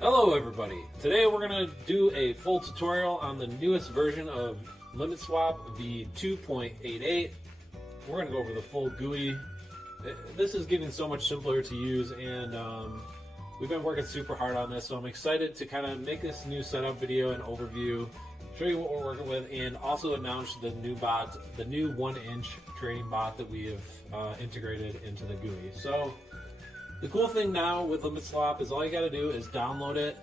Hello everybody! Today we're going to do a full tutorial on the newest version of LimitSwap, the 2.88. We're going to go over the full GUI. This is getting so much simpler to use, and we've been working super hard on this, so I'm excited to kind of make this new setup video and overview, show you what we're working with, and also announce the new bot, the new 1-inch trading bot that we have integrated into the GUI. So the cool thing now with LimitSwap is all you got to do is download it,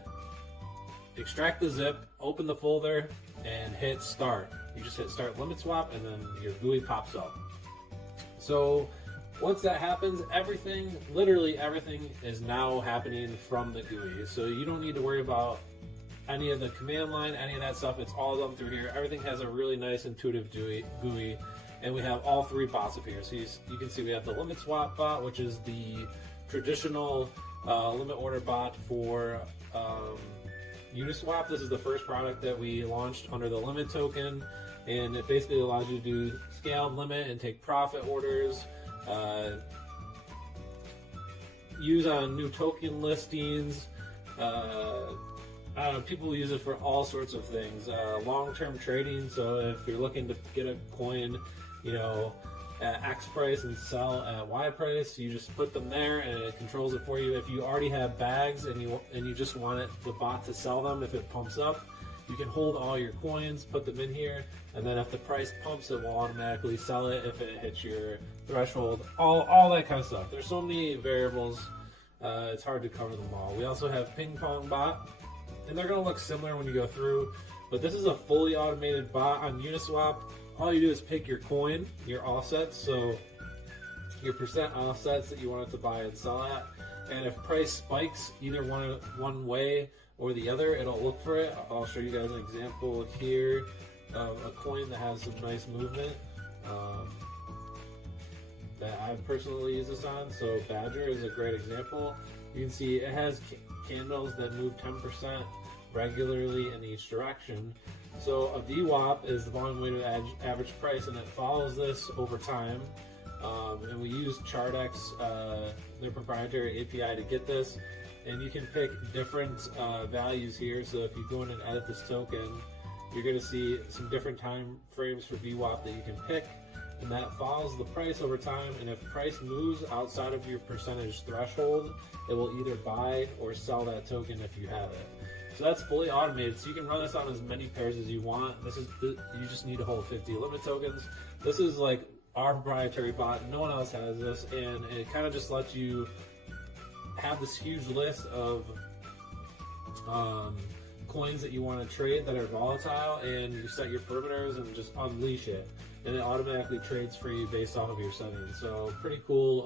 extract the zip, open the folder, and hit start. You just hit start LimitSwap, and then your GUI pops up. So once that happens, everything, literally everything, is now happening from the GUI. So you don't need to worry about any of the command line, any of that stuff. It's all done through here. Everything has a really nice intuitive GUI, and we have all three bots up here. So you can see we have the LimitSwap bot, which is the traditional limit order bot for UNISWAP. This is the first product that we launched under the limit token, and it basically allows you to do scaled limit and take profit orders, use on new token listings. I don't know, people use it for all sorts of things. Long-term trading, so if you're looking to get a coin, you know, at X price and sell at Y price, you just put them there and it controls it for you. If you already have bags and you just want the bot to sell them, if it pumps up, you can hold all your coins, put them in here, and then if the price pumps, it will automatically sell it if it hits your threshold. All that kind of stuff. There's so many variables, it's hard to cover them all. We also have ping pong bot, and they're going to look similar when you go through, but this is a fully automated bot on UNISWAP. All you do is pick your coin, your offsets, so your percent offsets that you want it to buy and sell at, and if price spikes either one way or the other, it'll look for it. I'll show you guys an example here of a coin that has some nice movement that I personally use this on. So Badger is a great example. You can see it has candles that move 10% regularly in each direction. So a VWAP is the volume weighted average price, and it follows this over time. And we use ChartX, their proprietary API, to get this. And you can pick different values here. So if you go in and edit this token, you're going to see some different time frames for VWAP that you can pick, and that follows the price over time. And if price moves outside of your percentage threshold, it will either buy or sell that token if you have it. So that's fully automated, so you can run this on as many pairs as you want. You just need to hold 50 limit tokens. This is like our proprietary bot. No one else has this, and it kind of just lets you have this huge list of coins that you want to trade that are volatile, and you set your perimeters and just unleash it, and it automatically trades for you based off of your settings. So pretty cool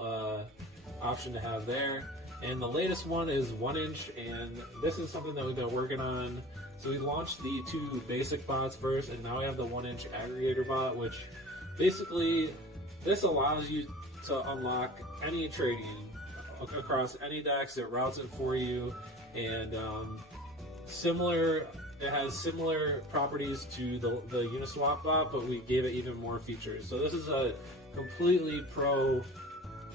option to have there. And the latest one is 1-inch, and this is something that we've been working on. So we launched the two basic bots first, and now we have the 1-inch aggregator bot, which basically this allows you to unlock any trading across any DEX. It routes it for you, and it has similar properties to the UNISWAP bot, but we gave it even more features. So this is a completely pro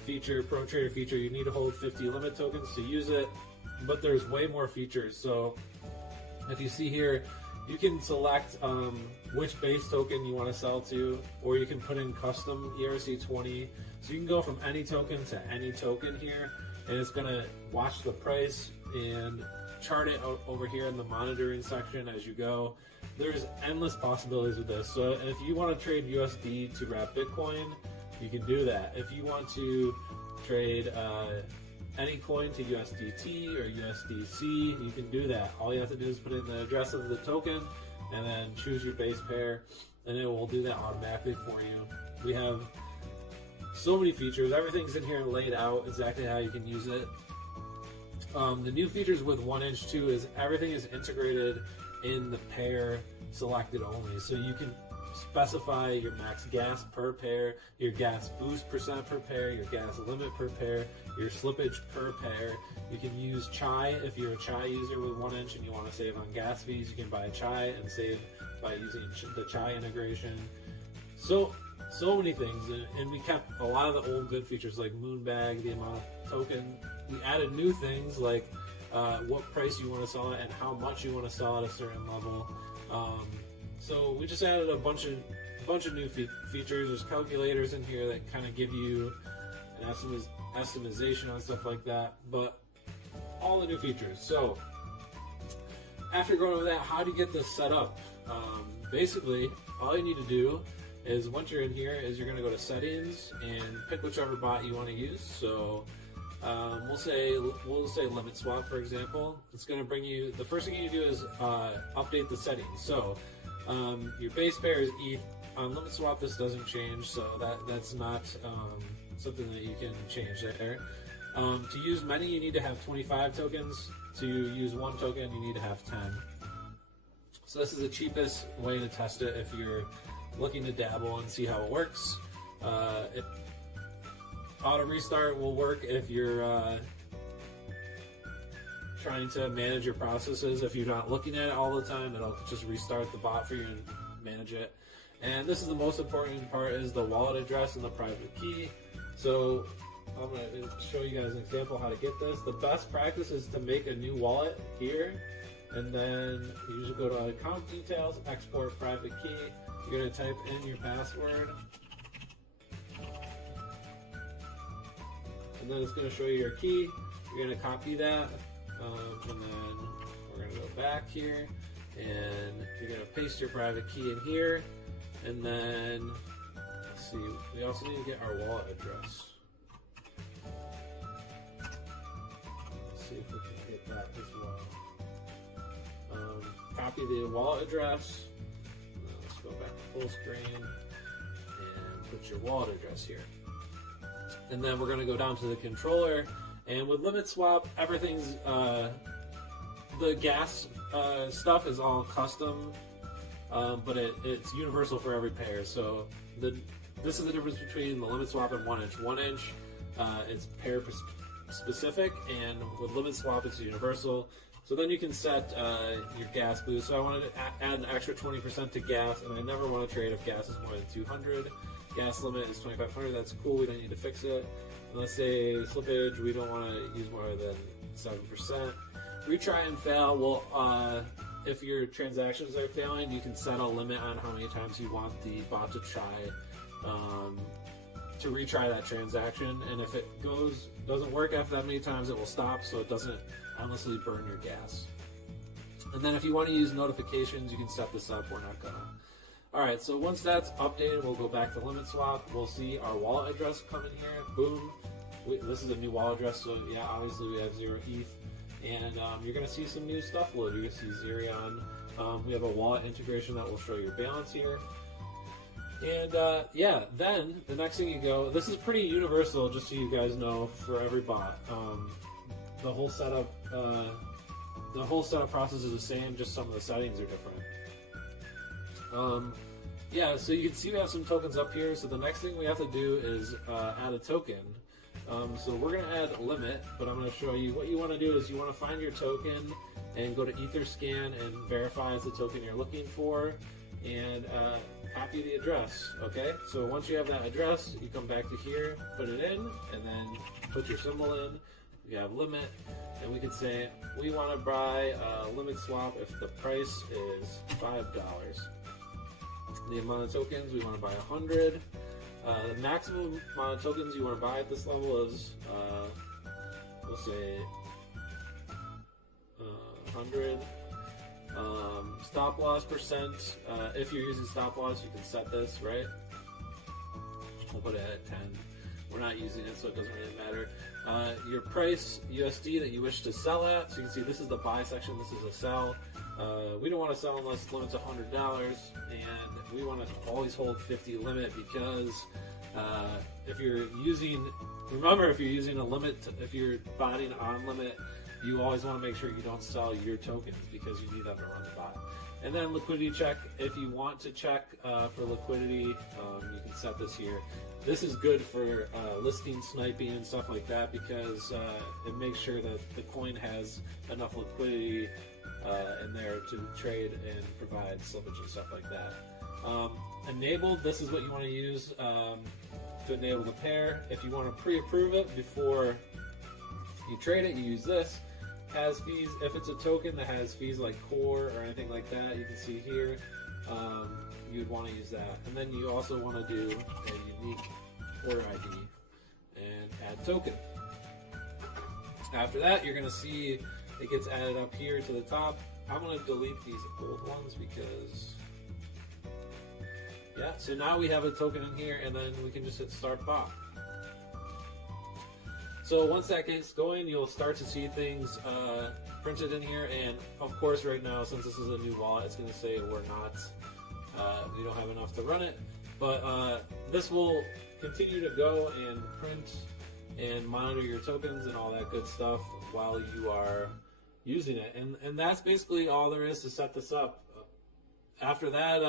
trader feature. You need to hold 50 limit tokens to use it, but there's way more features. So if you see here, you can select which base token you want to sell to, or you can put in custom ERC20. So you can go from any token to any token here, and it's going to watch the price and chart it over here in the monitoring section as you go. There's endless possibilities with this. So if you want to trade USD to wrap Bitcoin, you can do that. If you want to trade any coin to USDT or USDC, you can do that. All you have to do is put in the address of the token and then choose your base pair, and it will do that automatically for you. We have so many features. Everything's in here laid out exactly how you can use it. The new features with 1-inch too is everything is integrated in the pair selected only. So you can specify your max gas per pair, your gas boost percent per pair, your gas limit per pair, your slippage per pair. You can use Chai if you're a Chai user with 1-inch and you want to save on gas fees. You can buy Chai and save by using the Chai integration. So many things, and we kept a lot of the old good features like Moonbag, the amount of token. We added new things like what price you want to sell it and how much you want to sell at a certain level. So we just added a bunch of new features. There's calculators in here that kind of give you an estimation on stuff like that, but all the new features. So after going over that, how do you get this set up? Basically, all you need to do is once you're in here is you're going to go to settings and pick whichever bot you want to use. So we'll say limit swap, for example. It's going to bring you, the first thing you do is update the settings. So your base pair is ETH. On limit swap, this doesn't change, so that's not something that you can change there. To use many, you need to have 25 tokens. To use one token, you need to have 10. So this is the cheapest way to test it if you're looking to dabble and see how it works. Auto restart will work if you're trying to manage your processes. If you're not looking at it all the time, it'll just restart the bot for you and manage it. And this is the most important part, is the wallet address and the private key. So I'm going to show you guys an example how to get this. The best practice is to make a new wallet here, and then you usually go to account details, export private key. You're going to type in your password, and then it's going to show you your key. You're going to copy that, and then we're going to go back here, and you're going to paste your private key in here, and then let's see, we also need to get our wallet address. Let's see if we can get that as well. Copy the wallet address. Let's go back to full screen and put your wallet address here. And then we're going to go down to the controller. And with limit swap, everything's the gas stuff is all custom, but it's universal for every pair. So this is the difference between the limit swap and 1 inch. 1 inch, it's pair specific, and with limit swap, it's universal. So then you can set your gas boost. So I wanted to add an extra 20% to gas, and I never want to trade if gas is more than 200. Gas limit is 2,500. That's cool. We don't need to fix it. And let's say slippage, we don't want to use more than 7%. Retry and fail. Well, if your transactions are failing, you can set a limit on how many times you want the bot to try to retry that transaction. And if it doesn't work after that many times, it will stop, so it doesn't endlessly burn your gas. And then if you want to use notifications, you can set this up. We're not gonna. Alright, so once that's updated, we'll go back to limit swap. We'll see our wallet address come in here. Boom. This is a new wallet address, so yeah, obviously we have 0 ETH. And you're going to see some new stuff load. You're going to see Xerion. We have a wallet integration that will show your balance here. And yeah, then the next thing you go, this is pretty universal, just so you guys know, for every bot. The whole setup process is the same, just some of the settings are different. Yeah, so you can see we have some tokens up here. So the next thing we have to do is add a token. So we're going to add a limit, but I'm going to show you what you want to do is you want to find your token and go to Etherscan and verify it's the token you're looking for, and copy the address. Okay, so once you have that address, you come back to here, put it in, and then put your symbol in. You have limit, and we can say we want to buy limit swap if the price is $5. The amount of tokens, we want to buy 100. The maximum amount of tokens you want to buy at this level is, we'll say, 100. Stop loss percent, if you're using stop loss, you can set this, right? We'll put it at 10. We're not using it, so it doesn't really matter. Your price, USD, that you wish to sell at. So you can see this is the buy section, this is a sell. We don't want to sell unless the limit's $100, and we want to always hold 50 limit because if you're using a limit, if you're botting on limit, you always want to make sure you don't sell your tokens because you need them to run the bot. And then liquidity check. If you want to check for liquidity, you can set this here. This is good for listing sniping and stuff like that because it makes sure that the coin has enough liquidity in there to trade and provide slippage and stuff like that. Enabled, this is what you want to use to enable the pair. If you want to pre-approve it before you trade it, you use this. has fees. If it's a token that has fees like core or anything like that, you can see here, you'd want to use that. And then you also want to do a unique order ID and add token. After that, you're going to see it gets added up here to the top. I'm going to delete these old ones because, yeah, so now we have a token in here, and then we can just hit start bot. So once that gets going, you'll start to see things printed in here, and of course right now, since this is a new wallet, it's going to say we don't have enough to run it, but this will continue to go and print and monitor your tokens and all that good stuff while you are using it. And that's basically all there is to set this up. After that,